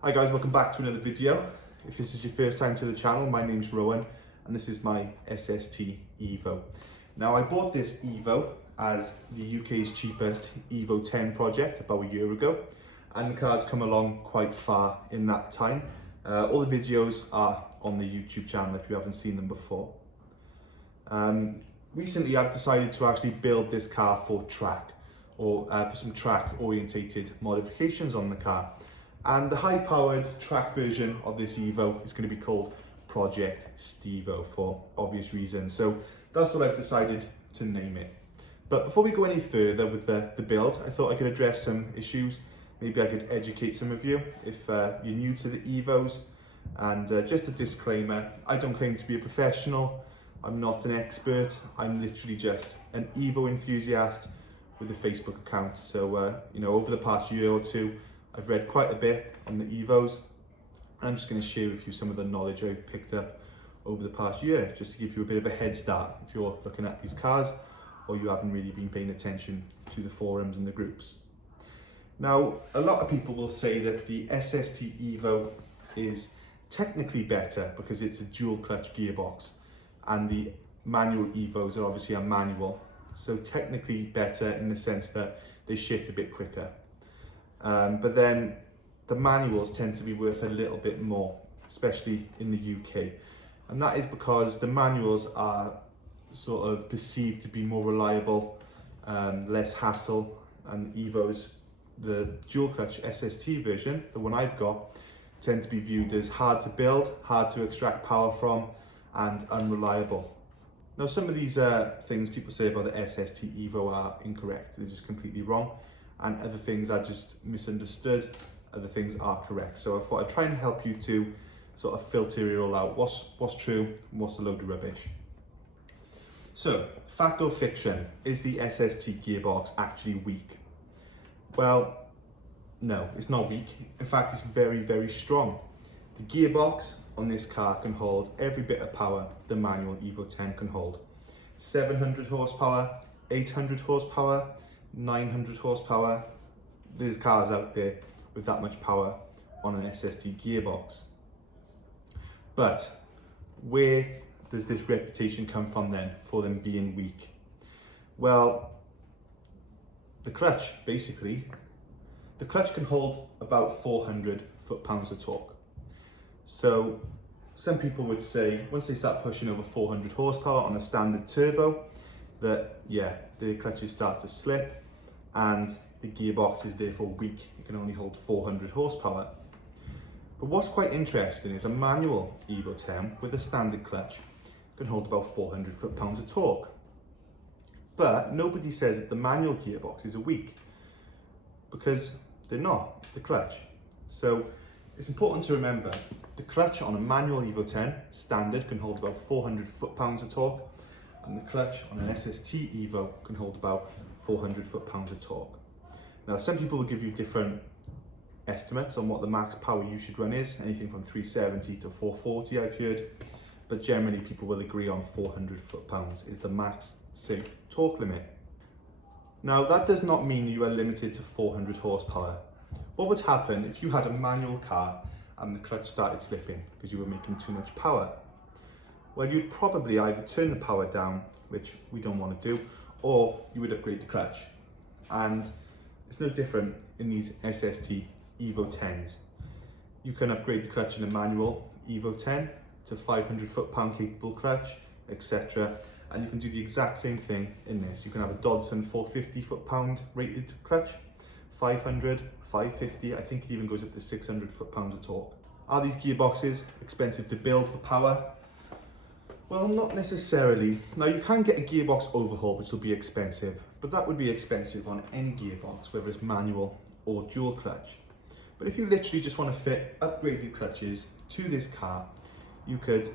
Hi guys, welcome back to another video. If this is your first time to the channel, my name's Rowan and this is my SST Evo. Now I bought this Evo as the UK's cheapest Evo 10 project about a year ago, and the car's come along quite far in that time. All the videos are on the YouTube channel if you haven't seen them before. Recently I've decided to actually build this car for track, or for some track orientated modifications on the car. And the high-powered track version of this Evo is going to be called Project Stevo for obvious reasons. So that's what I've decided to name it. But before we go any further with the build, I thought I could address some issues. Maybe I could educate some of you if you're new to the Evos. And just a disclaimer, I don't claim to be a professional. I'm not an expert. I'm literally just an Evo enthusiast with a Facebook account. So, over the past year or two, I've read quite a bit on the Evos. I'm just going to share with you some of the knowledge I've picked up over the past year, just to give you a bit of a head start if you're looking at these cars or you haven't really been paying attention to the forums and the groups. Now, a lot of people will say that the SST Evo is technically better because it's a dual clutch gearbox, and the manual Evos are obviously a manual, so technically better in the sense that they shift a bit quicker. But then the manuals tend to be worth a little bit more, especially in the UK. And that is because the manuals are sort of perceived to be more reliable, less hassle, and Evos, the dual clutch SST version, the one I've got, tend to be viewed as hard to build, hard to extract power from, and unreliable. Now, some of these things people say about the SST Evo are incorrect. They're just completely wrong. And other things are just misunderstood, other things are correct. So I thought I'd try and help you to sort of filter it all out. What's true and what's a load of rubbish. So, fact or fiction, is the SST gearbox actually weak? Well, no, it's not weak. In fact, it's very, very strong. The gearbox on this car can hold every bit of power the manual Evo 10 can hold. 700 horsepower, 800 horsepower, 900 horsepower. There's cars out there with that much power on an SST gearbox. But where does this reputation come from then for them being weak? Well, the clutch, basically. The clutch can hold about 400 foot-pounds of torque. So some people would say once they start pushing over 400 horsepower on a standard turbo, that the clutches start to slip and the gearbox is therefore weak. It can only hold 400 horsepower. But what's quite interesting is a manual Evo 10 with a standard clutch can hold about 400 foot-pounds of torque. But nobody says that the manual gearboxes are weak, because they're not. It's the clutch. So it's important to remember the clutch on a manual Evo 10 standard can hold about 400 foot-pounds of torque, and the clutch on an SST Evo can hold about 400 foot-pounds of torque. Now, some people will give you different estimates on what the max power you should run is, anything from 370 to 440 I've heard, but generally people will agree on 400 foot-pounds is the max safe torque limit. Now, that does not mean you are limited to 400 horsepower. What would happen if you had a manual car and the clutch started slipping because you were making too much power? Well, you'd probably either turn the power down, which we don't want to do, or you would upgrade the clutch. And it's no different in these SST Evo 10s. You can upgrade the clutch in a manual Evo 10 to 500 foot-pound capable clutch, etc. And you can do the exact same thing in this. You can have a Dodson 450 foot-pound rated clutch, 500, 550, I think it even goes up to 600 foot-pounds of torque. Are these gearboxes expensive to build for power? Well, not necessarily. Now, you can get a gearbox overhaul, which will be expensive, but that would be expensive on any gearbox, whether it's manual or dual clutch. But if you literally just want to fit upgraded clutches to this car, you could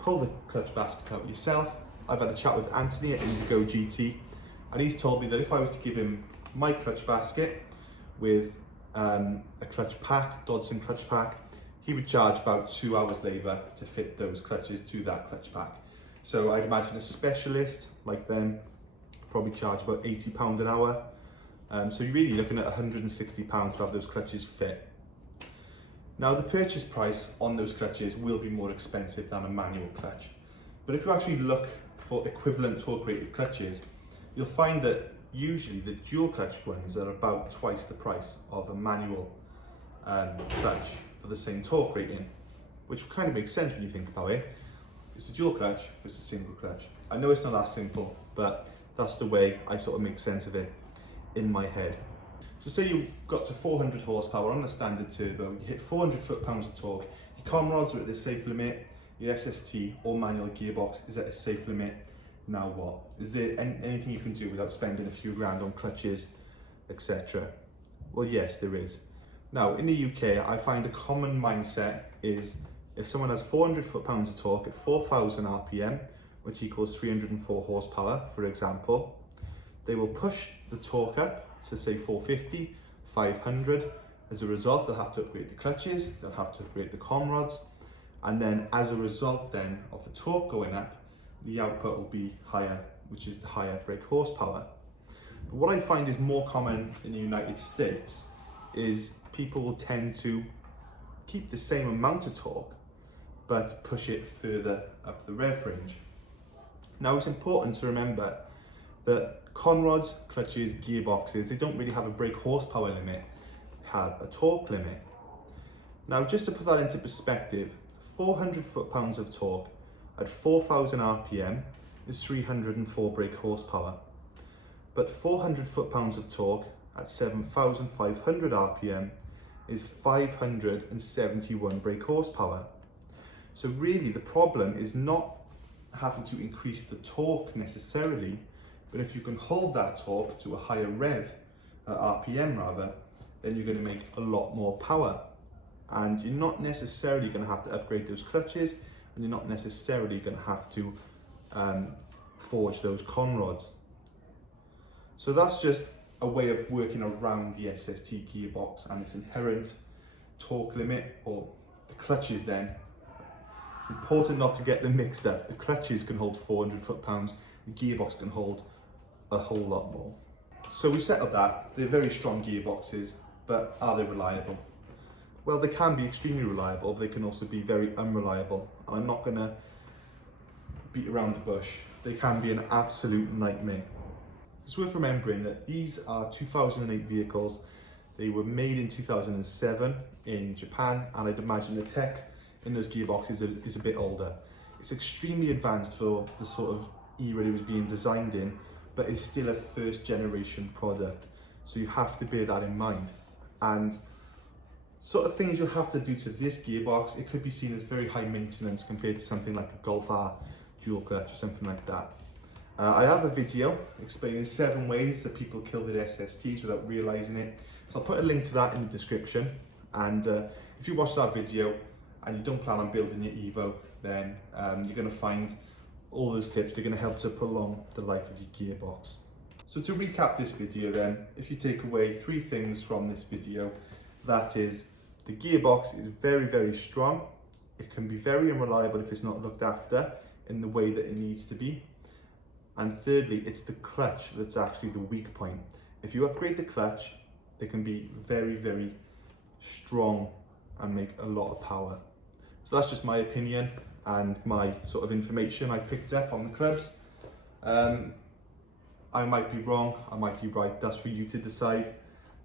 pull the clutch basket out yourself. I've had a chat with Anthony at Indigo GT, and he's told me that if I was to give him my clutch basket with a clutch pack, Dodson clutch pack, he would charge about 2 hours labour to fit those clutches to that clutch pack. So I'd imagine a specialist like them probably charge about £80 an hour. So you're really looking at £160 to have those clutches fit. Now the purchase price on those clutches will be more expensive than a manual clutch, but if you actually look for equivalent torque rated clutches, you'll find that usually the dual clutch ones are about twice the price of a manual clutch for the same torque rating, which kind of makes sense when you think about it. It's a dual clutch versus a single clutch. I know it's not that simple, but that's the way I sort of make sense of it in my head. So say you got to 400 horsepower on the standard turbo, you hit 400 foot-pounds of torque, your con rods are at the safe limit, your SST or manual gearbox is at a safe limit. Now what? Is there anything you can do without spending a few grand on clutches, etc.? Well, yes, there is. Now, in the UK, I find a common mindset is if someone has 400 foot-pounds of torque at 4,000 RPM, which equals 304 horsepower, for example, they will push the torque up to say 450, 500. As a result, they'll have to upgrade the clutches, they'll have to upgrade the con rods, and then as a result then of the torque going up, the output will be higher, which is the higher brake horsepower. But what I find is more common in the United States is people will tend to keep the same amount of torque, but push it further up the rev range. Now it's important to remember that con rods, clutches, gearboxes, they don't really have a brake horsepower limit, they have a torque limit. Now just to put that into perspective, 400 foot-pounds of torque at 4,000 RPM is 304 brake horsepower, but 400 foot-pounds of torque at 7,500 RPM is 571 brake horsepower. So really the problem is not having to increase the torque necessarily, but if you can hold that torque to a higher RPM rather, then you're going to make a lot more power. And you're not necessarily going to have to upgrade those clutches, and you're not necessarily going to have to forge those con rods. So that's just a way of working around the SST gearbox and its inherent torque limit, or the clutches then. It's important not to get them mixed up. The clutches can hold 400 foot-pounds, the gearbox can hold a whole lot more. So we've settled that. They're very strong gearboxes, but are they reliable? Well, they can be extremely reliable, but they can also be very unreliable. And I'm not going to beat around the bush. They can be an absolute nightmare. It's worth remembering that these are 2008 vehicles. They were made in 2007 in Japan, and I'd imagine the tech in those gearboxes is a bit older. It's extremely advanced for the sort of era it was being designed in, but it's still a first generation product. So you have to bear that in mind. And sort of things you'll have to do to this gearbox, it could be seen as very high maintenance compared to something like a Golf R dual clutch or something like that. I have a video explaining 7 ways that people kill their SSTs without realizing it. So I'll put a link to that in the description. And if you watch that video and you don't plan on building your Evo, then you're going to find all those tips. They're going to help to prolong the life of your gearbox. So to recap this video then, if you take away 3 things from this video, that is, the gearbox is very, very strong. It can be very unreliable if it's not looked after in the way that it needs to be. And thirdly, it's the clutch that's actually the weak point. If you upgrade the clutch, they can be very, very strong and make a lot of power. So that's just my opinion and my sort of information I've picked up on the clubs. I might be wrong, I might be right, that's for you to decide.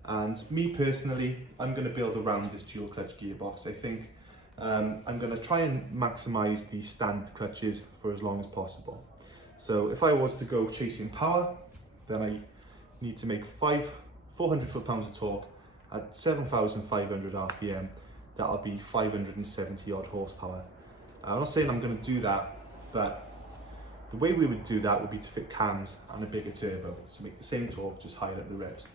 And me personally, I'm going to build around this dual clutch gearbox. I think I'm going to try and maximize the standard clutches for as long as possible. So if I was to go chasing power, then I need to make 400 foot-pounds of torque at 7,500 RPM. That'll be 570 odd horsepower. I'm not saying I'm going to do that, but the way we would do that would be to fit cams and a bigger turbo, so make the same torque, just higher up the revs.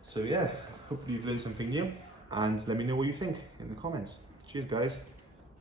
So yeah, hopefully you've learned something new, and let me know what you think in the comments. Cheers guys.